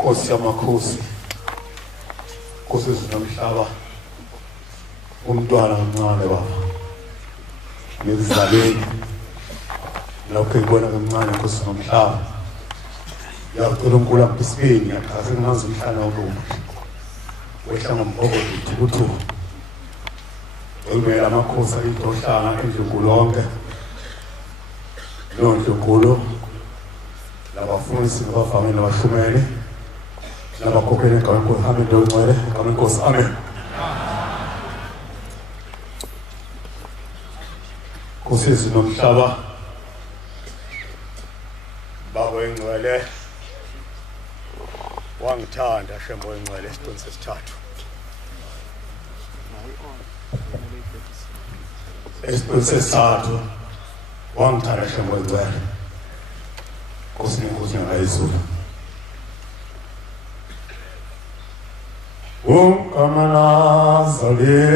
Nkosi yamakhosi, Nkosi ezinomhlaba, umntwana omncane baba, ngizaleni lokho ngibona kancane Nkosi nomhlaba. Ngiyacela uNkulunkulu ampisipeni ngiyaqhasa ngazi umhlana wolumo. Wehla ngombokolo ukuthi elibela amakhosi ayitohlanga endlunkulu lonke. Lo ndlunkulu labafundi bavame nabahlumeli nabakhokheli eGawenkosi amen ngcwele Gawenkosi amen. Nkosi ezinomhlaba baba engcwele wangithanda shembo engcwele esiqini sesithathu. Esiqini sesithathu wangithanda shembo engcwele. Nkosi nenkosi ngayizulu. Nazareta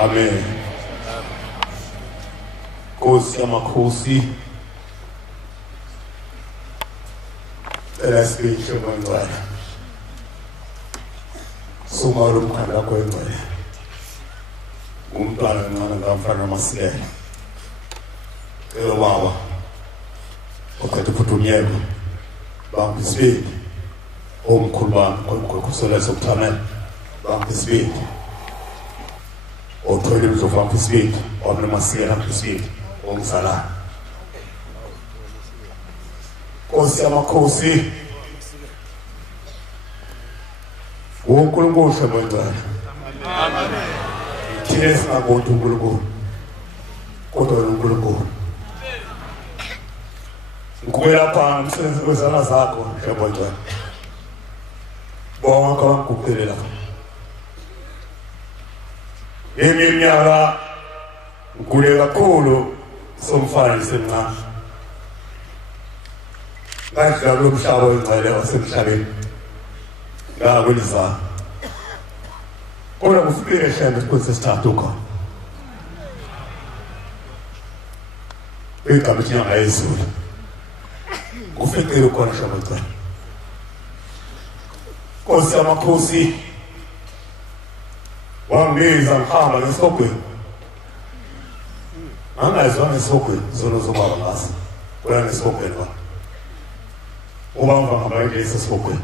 amen. Nkosi yamakhosi elasibihle ngcwele sumalo umkhanda kwengcwele umntwana ngana ngamfana masilela baba okade phuthumyelo bangisibindi omkhulu bami ngokusela sokuthamela bangisibindi othwele umdlovu ampisibindi omlemasiyela ampisibindi ongizalana. Nkosi yamakhosi uNkulunkulu shemongcwele amen. Thina singabonga uNkulunkulu kodwa uNkulunkulu ngikubela phansi umsebenzi wezandla zakho shemongcwele bonke abangikuphelela iminyaka ngikule kakhulu somfana semncane ngadlala umhlaba wengcwele wasemhlabeni ngakwelizana kodwa kufikile shembe isikhathi sesithathu khona igama inyanga yezulu kufikile khona shembe. Nkosi yamakhosi wangibiza ngihamba ngesogwini angazwa ngesogwini zona zobaba ngase kuya ngesogwini ba ubamba ngihamba ngelesi sogwini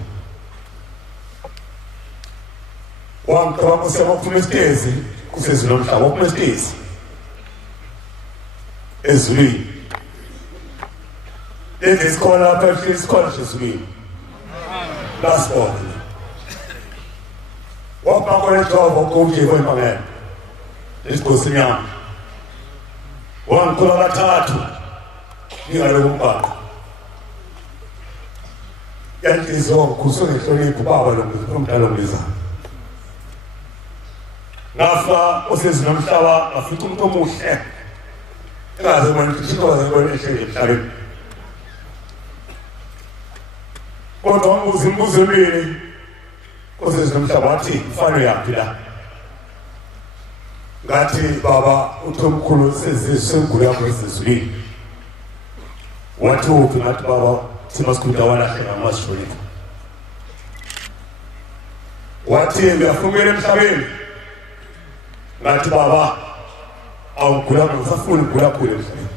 wangicela Nkosi yaphuma esitezi kusezulu lomhlaba waphuma esitezi ezulwini isikole lapha isikole sezulwini lasibona wapakole jobo konke kwempangela isigosinyama wangicela kathathu ngingaloku mbaka yanhliziyo ngikhusuke ngihlonipha ubaba lo mdala omlizana ngafa osezinomhlaba ngafica umuntu omuhle engaze ubona isithoza ngibona ehlele emhlabeni kodwa ngibuza imibuzo emibili osezinomhlaba wathi mfana yaphi la ngathi baba uthomkhulu sezisengula yakho esizulini wathi uphi ngathi baba simasikuda walahleka masishonile wathi ngiyafumela emhlabeni ngathi baba awugula ngisafuna ukugula khulu emhlabeni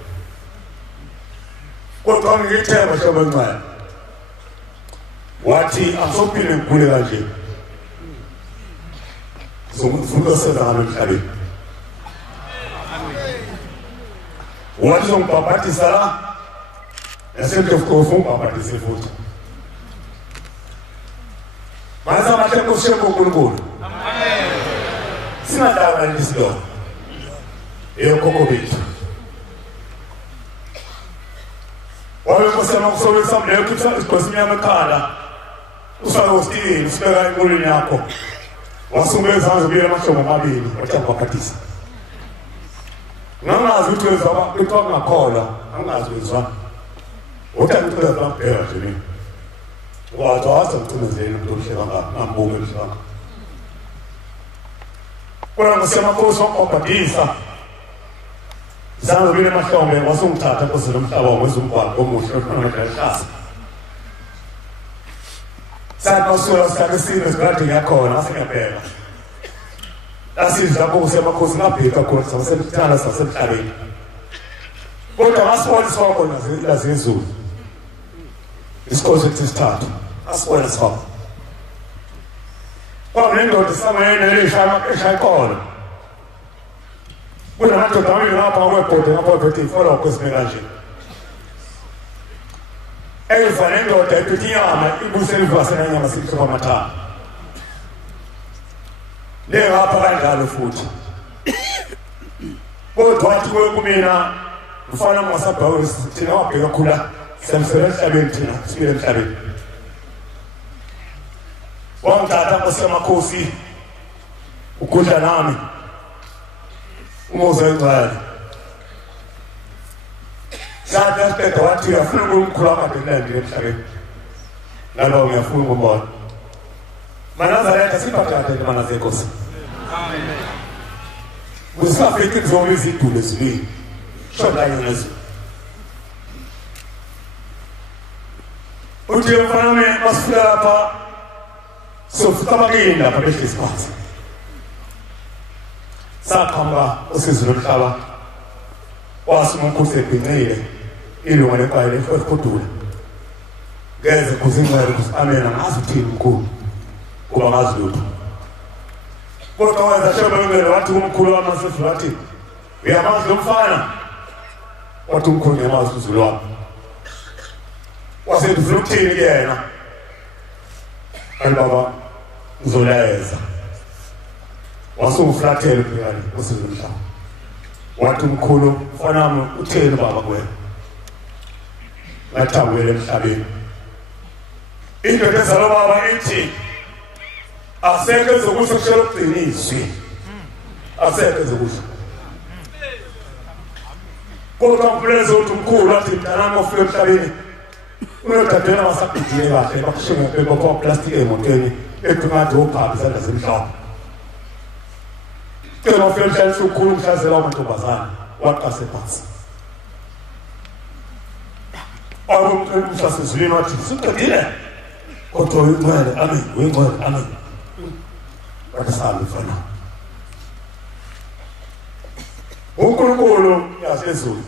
kodwa ngithemba hlobo encane wathi asophile ngigule kanje zongifuna senza ngalo emhlabeni wathi zongibhabhatisa la nasemntofofu ngibhabhatise futhi manje amahle kushengo uNkulunkulu amen singadala ngisilo eyokhokho bethu wabe kusema kusobisa mleyo kuthiwa isigqosi imnyama ekhanda usayostini sibeka enqolweni yakho wasungeza izandla ubuyela amahlombe amabili wathi ngibhabhatisa ngangazi ukuthi wezwa kuthiwa ngakholwa angazi wezwa uthanda ukuthi wezwa ngibheka nje mina wathi waza ngicimezela umuntu omhleka ngambuke emhlanga kodwa ngusemakhosi wangibhabhatisa zange ubuyela amahlombe wasungithatha nkosi lomhlaba wangwenza umgwaqo omuhle onokuhlasa sathi mawusuka sikhathi esine sikade ngiyakhona ngase ngiyabheka asizwe lapho kusemakhosi ngabheka khona sasemthanda sasemhlabeni kodwa ngasibona isibongo lazezulu isikhosi sesithathu asibona isibongo kwaba nendoda samuyena eshayikona kunamadoda amabili ngapha kwebhodi ngapha bethi ifolo kwesime kanje eva nendoda iphethe inyama ibuyisela ivasena inyama sihlupha amathanga ngapha kanjalo futhi kodwa wathi kumina mfana ngasabhawu thina wabheka khula semsebenza emhlabeni thina sibile emhlabeni wangithatha ngosemakhosi ukudla nami umuze ngcwele sathi asibheka wathi uyafuna uNkulunkulu akade emhlabeni nalo ngiyafuna ukumbona Manazaretha siphathathe manazekhosi amen usafike kuzona izidule zibili shondayo nazo uthi mfana wami masifika lapha sofika bakini lapha behlisi phansi sakhamba usizo lomhlaba wasimukhuse ebhinqile ilunga lekhaya lekhudula ngeze kuzingcwele kusamena ngazi uthini mkhulu kuba ngazi lutho kodwa wenza shobengele wathi umkhulu wamaSuthu wathi uyamazi lo mfana wathi umkhulu ngiyamazi uzulu wami wasethi ufuna ukuthini kuyena baba ngizolayeza wasunguflathela phekani usizo lomhlaba wathi umkhulu mfana wami utheni baba kuwena ngathambele emhlabeni indoda ezalo baba ithi asekho ezokuthi kushela ukuqiniswe asekho ezokuthi kodwa mpuleze uthi umkhulu athi mntanami ofika emhlabeni uyothathela masakudile kahle bakushinga phepha kwa plastic emotweni ephakathi ophaphi izandla zemhlaba kema ofika emhlabeni ukhulu umhlazela wamantombazana waqase phansi umhlasezulini wathi suqedile kodwa uyingcwele amen uyingcwele amen wathasala mfana uNkulunkulu yasezulu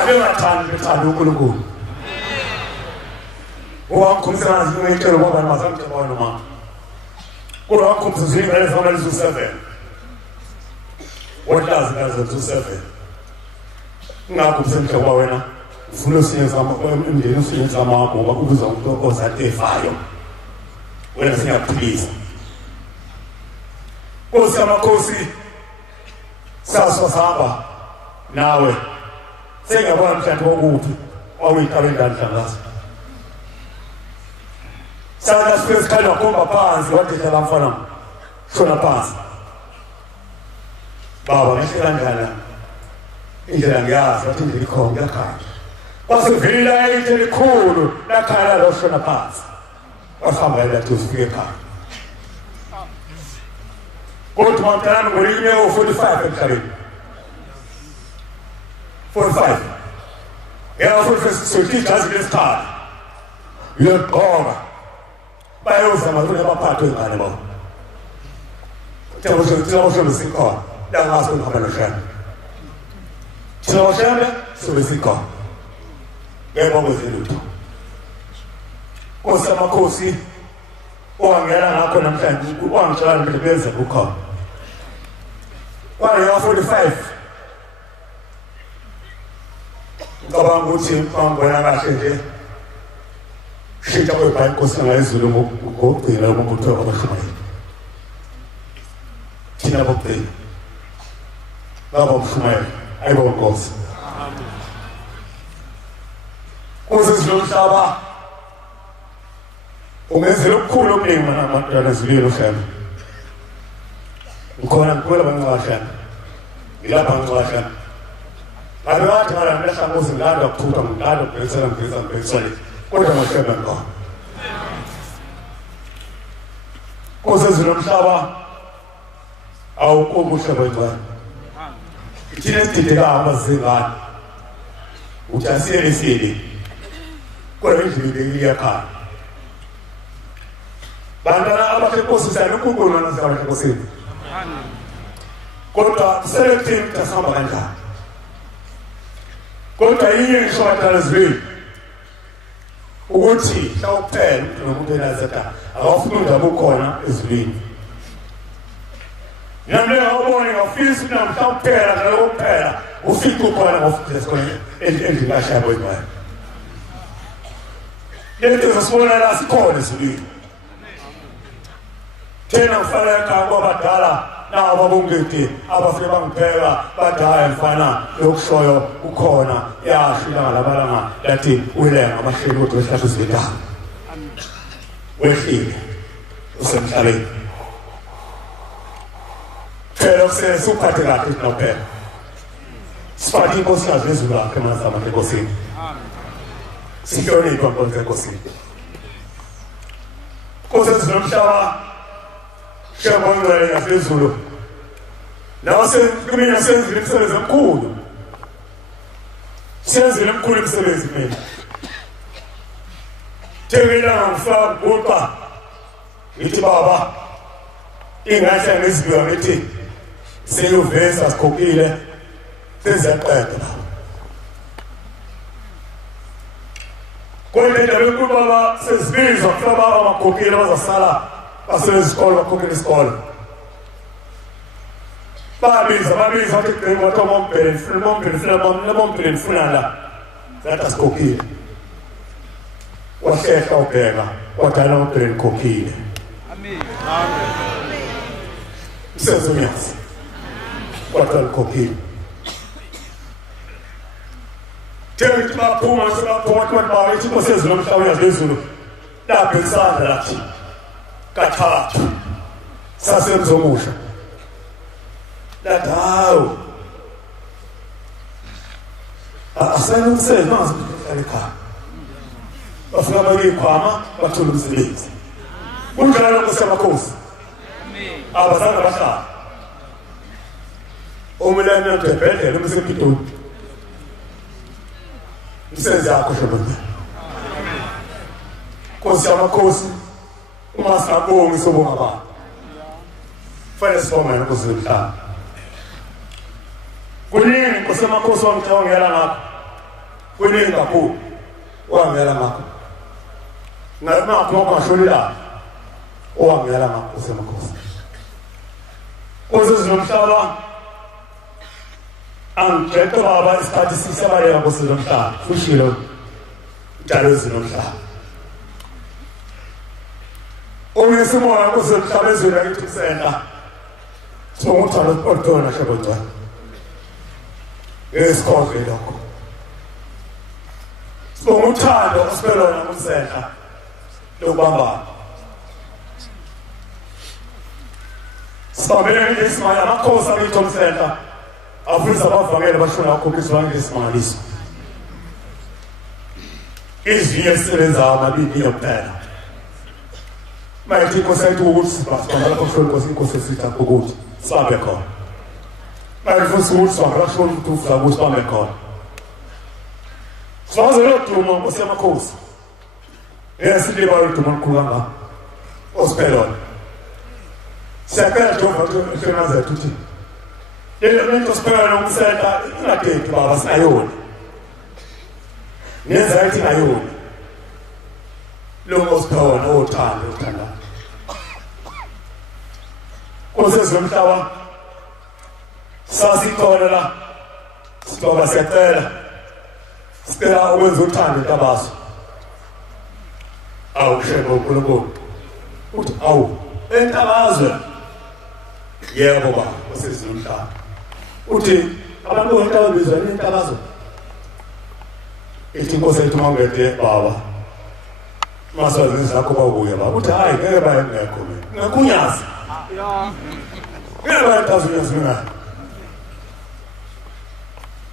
abengathandi bethanda uNkulunkulu owakhumbisa ngicela ngoba mazamcabona noma kodwa wakhumbisa ingane zamali zu7 wotlazi ngazo zu7 ngakho semhlobo wena ufuna siyezama emndeni usiyezama ngoba kubuza umuntu ozatefayo wena siyaphilisa Kosi amakhosi sasihamba nawe sengabona mhlawumbe ukuthi awuyithabe ndandlangaza Sada space kali wakomba phansi wathi hlala mfana shona phansi baba ngihlala njana indlela ngiyazi wathi ngilikhomba ekhaya wasivila elikhulu lakhala lo shona phansi wasihamba lathi usifike ekhaya kodwa mntana ngolinye u45 emhlabeni 45 futhi sizothi ijazi lesikhala uyaqoka bayozama ukuthi abaphathwe ngane bo Tino sikhona la ngaso ngihamba noshana Tino shana sobe sikhona yebo kwezelutho Kosamakhosi owangena ngakho namhlanje wangitshela ukuthi benze bukhona Wale 45 Ngicabanga ukuthi ngibona kahle nje Shita kwebhayi Nkosi ngayizulu ngokugcina umuntu wabashumayeli Thina bokugcina Ngaba umshumayeli ayibona Nkosi Nkosi sizomhlaba Ungenzela okukhulu okuningi mana amadala ezulwini uhlala Ukhona ngikuwela bangcwashana Ngilapha ngcwashana Ngabe wathi ngala mlahla Nkosi ngilanda ukuthutha ngilanda ukubhekisela kodwa ngasheba ngqo Nkosi ezulomhlaba awukubuhle bengcwele Ithina sidideka amazingane uthi asiyelesile kodwa indlela iyakhala Bantwana abaseNkosi sayikukhona nasabasha Nkosi kodwa selecting tasihamba kanjani kodwa yini ngishoda ezweni ukuthi hlawuphela nomuntu enazata awufuna indaba ukhona ezweni Namle awubone ngafisa namhlawuphela nalokuphela ufike ukhona ngofisa khona endingashabo imali Lento zasibona la sikhona ezweni Tena kufanele kango abadala nabo abongeti abafike bangipheka badaya mfana lokushoyo ukhona yashila labalanga lathi ulenga amahlelo kodwa esihlahla sizidala wehlile usemhlabeni phela kusesuphathe kahle nophela sifake inkosi yazo ezulu lakhe mazama enkosini sihlonipha inkosi enkosini Nkosi ezulomhlaba Shambongwele yaphezulu Lawa kumina senzile imisebenzi omkhulu Senzile omkhulu imisebenzi mina Thengela ngifaka kuqa Ngithi baba ingahla ngezibiwa ngithi seyuvesa sikhokile seziyaqeda Kodwa indaba enkulu baba sesibizwa kuba baba amakhokile bazasala Basesikolo bakhokhela isikolo babiza bathi ngibona mompere mfuna la zathi asikhokhile wahlehla ubheka wadala mompere ngikhokhile amen sezonyasi wadala ngikhokhile Tell baphuma sebaphuma bathi Nkosi nomhlaba yazezulu lapha isandla lathi kathathu sasemzomusha lathawo asana umsebenzi manje ekhaya bafika bayikhwama bathola umsebenzi kunjalo Nkosi yamakhosi amen abazange bahlala umlana ebhedlela umsepitoni umsebenzi yakho shobona Nkosi yamakhosi uma sabonga sobonga abantu fanele sibonga Nkosi yomhlaba kuningi Nkosi yamakhosi wangithawangela ngakho kuningi kakhulu wangela ngakho ngakho ngashonela owangela ngakho Nkosi yamakhosi Nkosi yomhlaba angithethe baba isikhathi sisabaleka Nkosi yomhlaba fushilo njalo yomhlaba Onesimoya Nkosi yomhlaba ezweni yakithi kusenta somuthalo olutona shabodwa esikhohle lokho somuthalo osipelona kusenta lokubamba Sabele ngesimaya amakhosi abithi omsenta afisa abavangele bashona akhokhisa ngesimangaliso Iziye sisebenza amabili yokuphela Mayithi Nkosi yethu ukuthi sibasibamba lapho kuhlolwa Nkosi sitha ukuthi sibabe khona Mayithi futhi ukuthi sibamba lapho ukuthi ufuza ukuthi sibabe khona Siwaze loduma Nkosi yamakhosi. Yesiliba loduma olukhulu kangaka. Osiphelona. Siyacela Jehova uhlonza tuthi. Lento siphelona nokusenta ingadeki baba sinayona. Nenza ithi ngayona. Lo Osiphelona othanda. Kusezomhlaba sasikhona la sizoba siyacela sicela ukwenza uthando intabazo awushebo uNkulunkulu uthi awu entabazwe yebo baba kusezomhlaba uthi abantu bonke bizwa intabazo ithi Nkosi yethu mangede baba masazi zakho babuya baba uthi hayi ngeke bayengekho mina ngakunyaza ngeke bayentazuyazi mina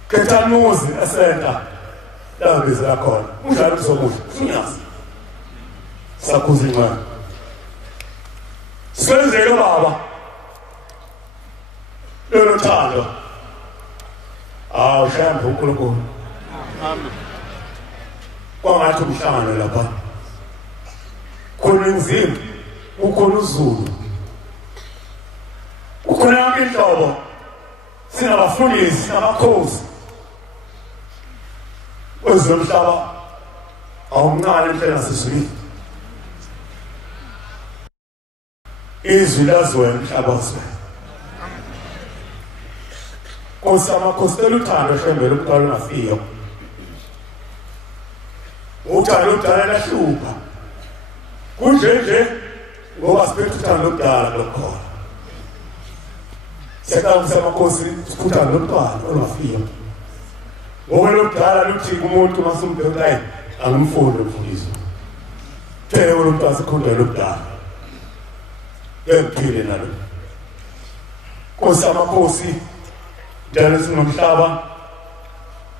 Ketanuzi asenta la bizela khona udlala uzomuhle sinyazi sakuzima senzele baba lo thando shamba uNkulunkulu amen kwangathi umhlangano lapha khona inzima ukhona uZulu ukhona yonke inhlobo sinabafundisi sinabakhosi Wezomhlaba awumncane impela siswini izwi lazwe emhlaba wase Nkosi yamakhosi uthando hlembele umntwana ongafika uthando udala lahlupha kunje ngoba siphethe uthando udala lokhona siyacela samakhosi uthando lomntwana ongafika ngoba lokudala luthi umuntu masumbhekayo angumfundo mfundisi phela umuntu asikhunda lokudala ngephile nalo Nkosi yamakhosi njalo sinomhlaba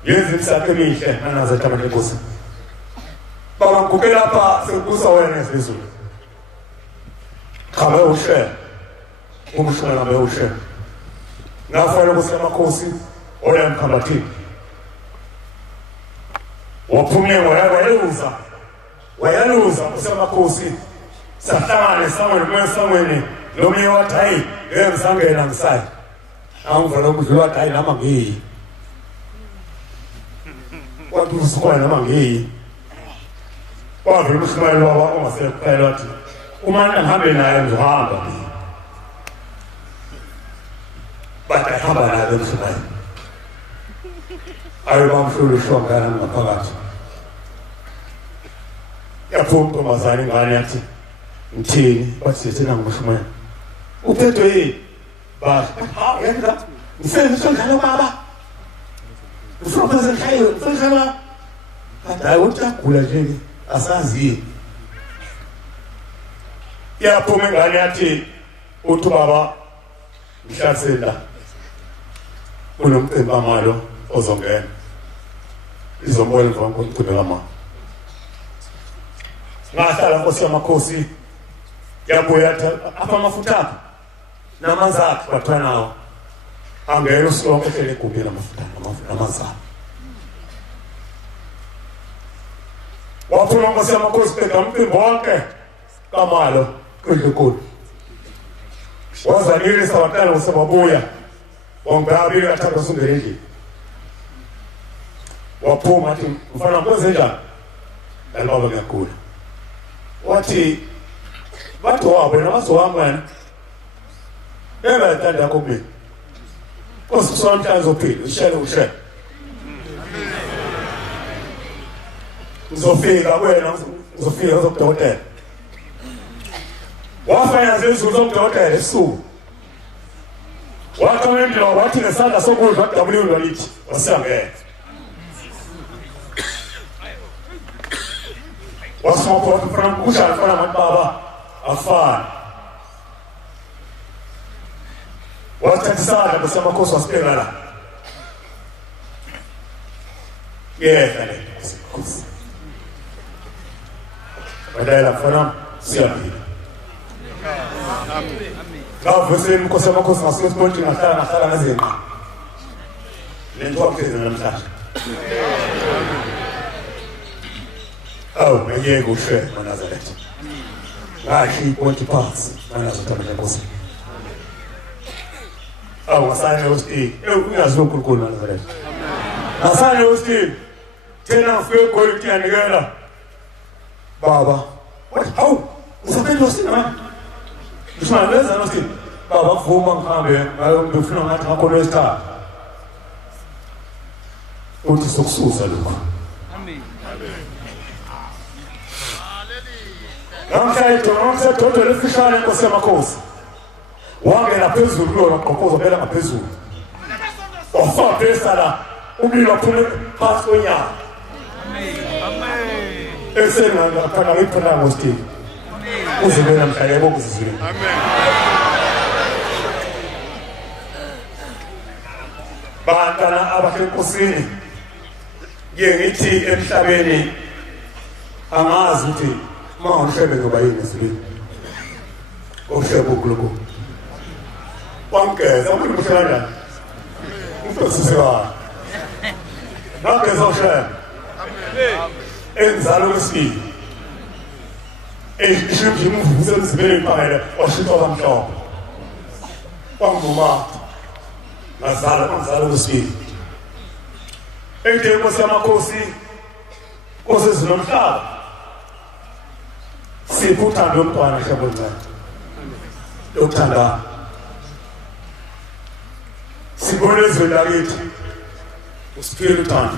yenza isakhe emihle anazo tamanje Nkosi baba ngikuke lapha sekubusa wena esizulu khabe ushe umshwana ngabe ushe ngafela Nkosi yamakhosi oya mkhambathini waphumile wayaluza usemakhosi sahlangane samweni lomunye wathi hayi ngeke ngisangena ngisayi angivela ukudlula wathi hayi nama ngiyi wathi usikhona nama ngiyi wavela uShumayeli waba ongasekhaya wathi uma ngihambe naye ngizohamba bathi hamba naye uShumayeli ayibamhlulu shongana ngaphakathi yaphuma mazani ngane yathi ngithini bathi thina ngumshumela uphethwe yini ba yena ngifela baba ufuna kwenza nhlayo ufela hayi uthagula nje asazi yaphuma ngane yathi uthi baba ngihlasela kunomcimbi amalo ozongena izombona ngomcimbi lama ngahlala Nkosi yamakhosi yabuya apha amafutha namanzi akhe bathwana nawo angena uSonke ehlele egubhe lamafutha namanzi waphuma Nkosi yamakhosi beka umcimbi wonke kamalo kwenkulu wazanile sabatana usebabuya wangabili athatha usungele endlini waphuma athi mfana kwenze njani baba ngiyagula wathi batho wabo nabazohamba beba thanda kumina Nkosi somhlazo phela ushele amen uzofika wena uzofika uzokudokotela wafanya zezulu zokudokotela esuku wathi wendlo wathi nesandla sokudla wadabulilwa lithi wasangena wasopho mfana kushala mfana mababa afana wathatha isandla besamakhosi wasibheka la yehla le badala mfana siyaphila ngavese Nkosi yamakhosi ngasikhosi ngahlala ngazenqa lento wakuphezela namhlanje awu ngeke ushe Nazareth ngashi 20 parts Nazareth abalenkosi awu ngasane usti ungazi uNkulunkulu Nazareth ngasane usti tena ufike kweli yanikela baba awu usaphendwa sina Ushmaleza nothi baba kuvuma ngihambe ngiyofuna ngathi ngakho lesithathu uthi sokususa lokho amen namhla idodo lesishane Nkosi yamakhosi wangena phezulu kulona qoqozo phela ngaphezulu wafapesa la umlilo waphuma phansi kwenyawo amen esenanga phana iphana ngoSteve uzibona mhlale bokuzizwini amen bantwana abasenkosini ngithi emhlabeni angazi ukuthi mawushebe ngoba yini ezulwini oshebe uNkulunkulu wangeza uNkulunkulu umfosisiwa nangeza oshebe enzalo lesibili ishimshim umvuzo emzibeni phakathi washitwa kamhlophe kwanguma ngazalo lesibili engeke Nkosi yamakhosi Nkosi ezinomhlaba sikuthanda umntwana hlobo ncane yokuthanda sibone izwe lakithi usiphile uthando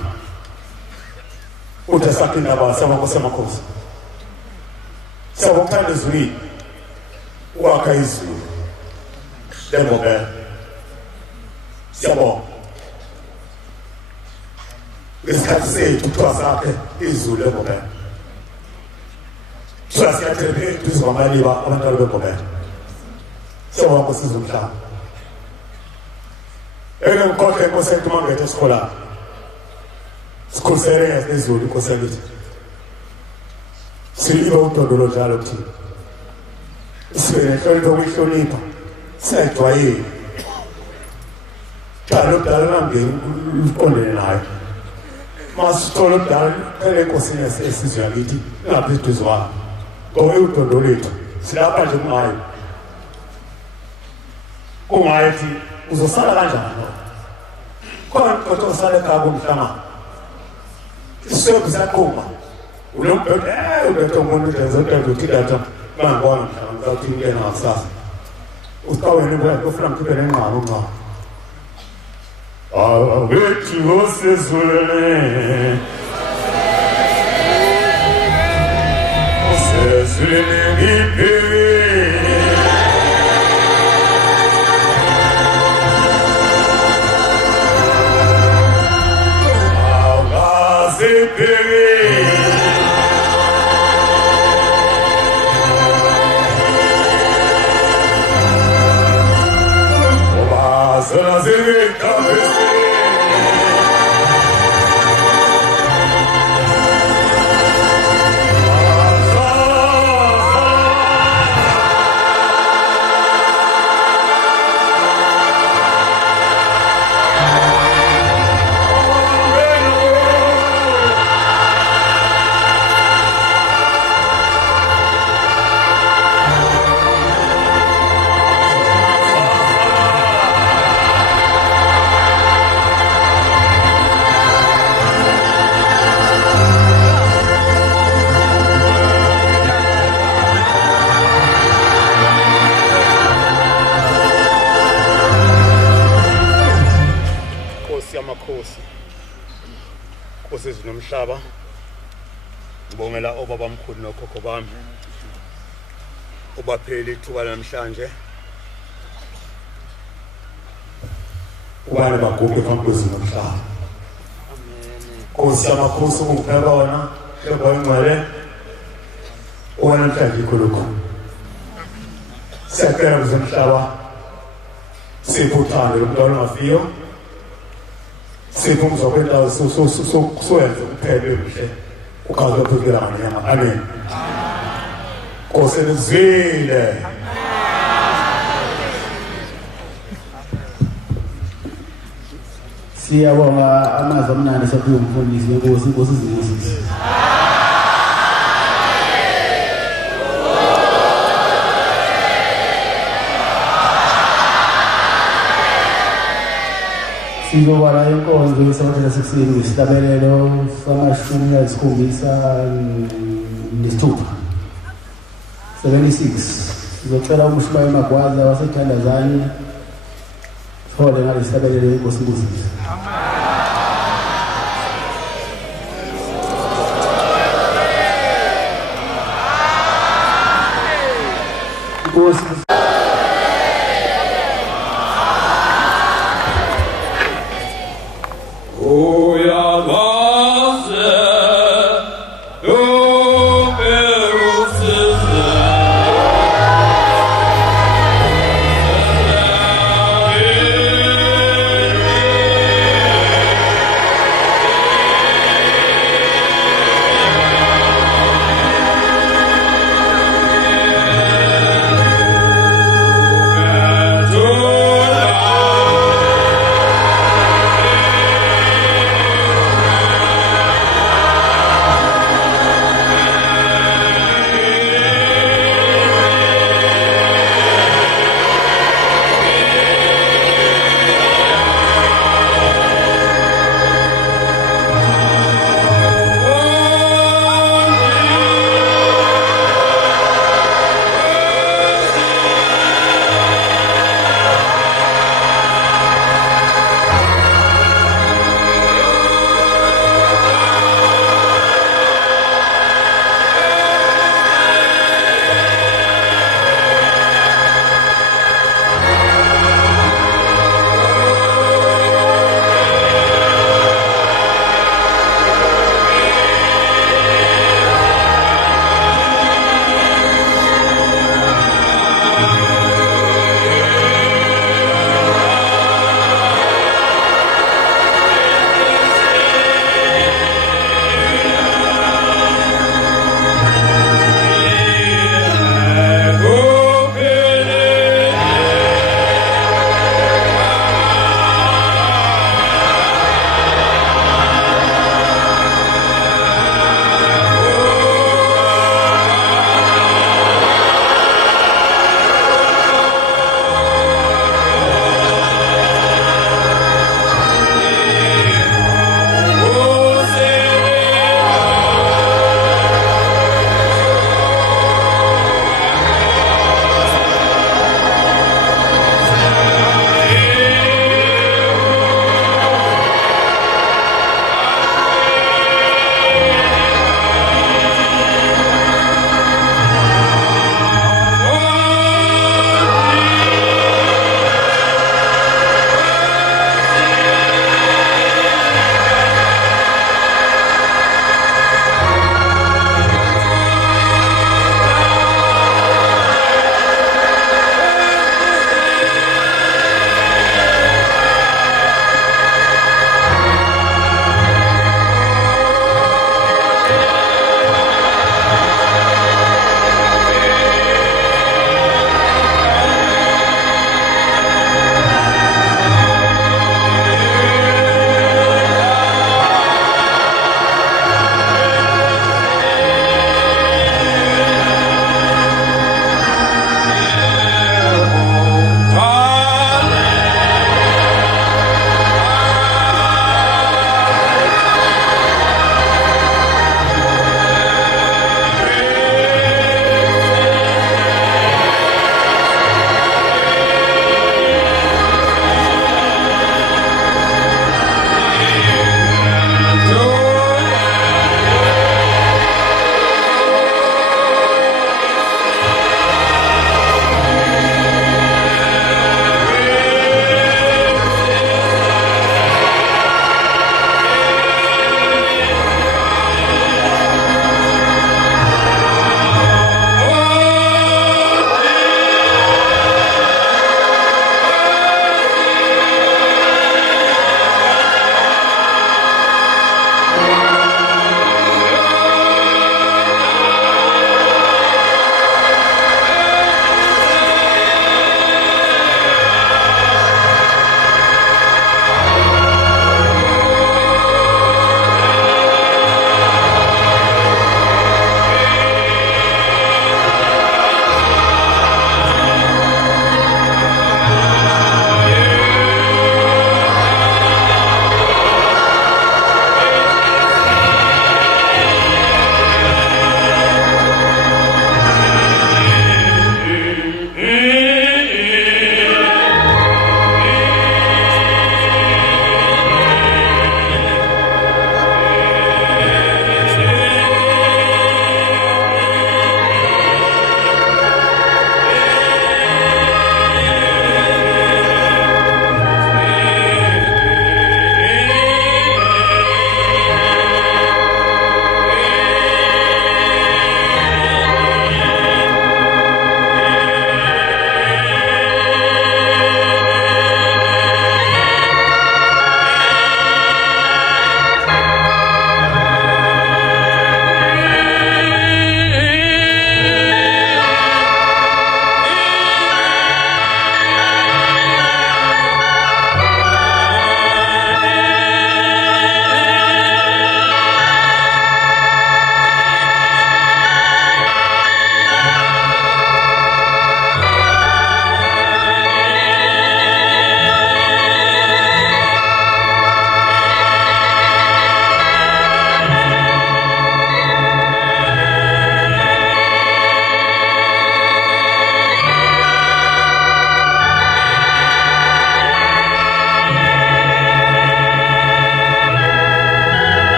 uthi sakhe indaba samakhosi yamakhosi sabokuthanda izwi wakha izwi lengobe siyabonga isikhathi sethu kuthiwa sakhe izwi lengobe siyasiyathembe izwamaliba abantwana bengobe siyabonga Nkosi zomhlaba ngikhohle Nkosi yethu mangethe esikoleni sikhulisele ngezulu Nkosi yakithi siliba udondolo njalo kuthina sibenehlonipha ukuyihlonipha siyajwayele njalo kudala ngangeni uqondene nayo masithola kudala phela enkosini esizwe yakithi ingaphezu zwami ngoba udondolo lethu silapha nje kungayithi uzosala kanjani kodwa usale ekhaya kumhlangano isebenzisa sakuma ulombhede ubethe umuntu udenza uthi data mangibona mhlawumbe ngizawuthi ngena ngakusasa usitawena ufuna mkhiphe nengqalo ngqalo abethi osezulene ngiphi nomhlaba ngibongela obaba mkhulu nokhokho bami ubapheli ithuba namhlanje ubani bagubhe phambi nomhlaba amen Nkosi yamakhosi ungipheka wona hlobo ingcwele wona namhlanje ikhuluko siyacela umhlaba siphuthane lomntwana ongafiyo sipho mzokwenda soyenza kuphele kuhle ukhazo phekela nganyama amen Nkosi ezwile siyabonga amazwi amnandi saphiwe umfundisi wenkosi Nkosi izingosisi sizoba la inkonzo yeSabatha 16 isihlabelelo sama-76 76 sizocela uMshibayi Magwaza waseThandazani sihole ngalesihlabelelo inkosi ibusise. Amen.